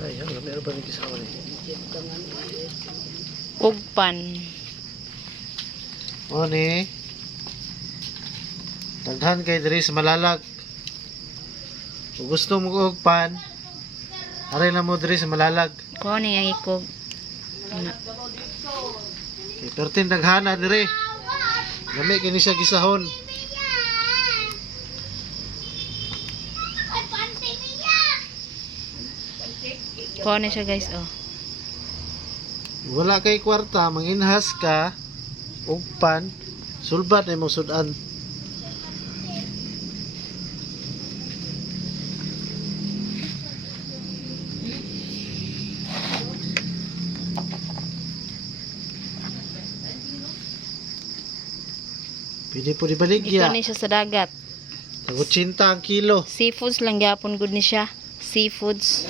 Ay, ang meron ba ni kisawa ni? Ugpan. O ni. Taghan kay diri sa Malalag. Kung gusto mo og pan, aray na mo diri sa Malalag. Ko ni ang ikog. Ano? Kay pertin daghana diri. Lami kini siya gisahon. Ko ni siya guys, oh. Wala kay kwarta, manginhas ka og pan, sulbat na mo sudan. Pwede po di Dito baligya. ni siya sa dagat. Tag 80 ang kilo. Seafoods lang gyapon gud ni siya. Seafoods.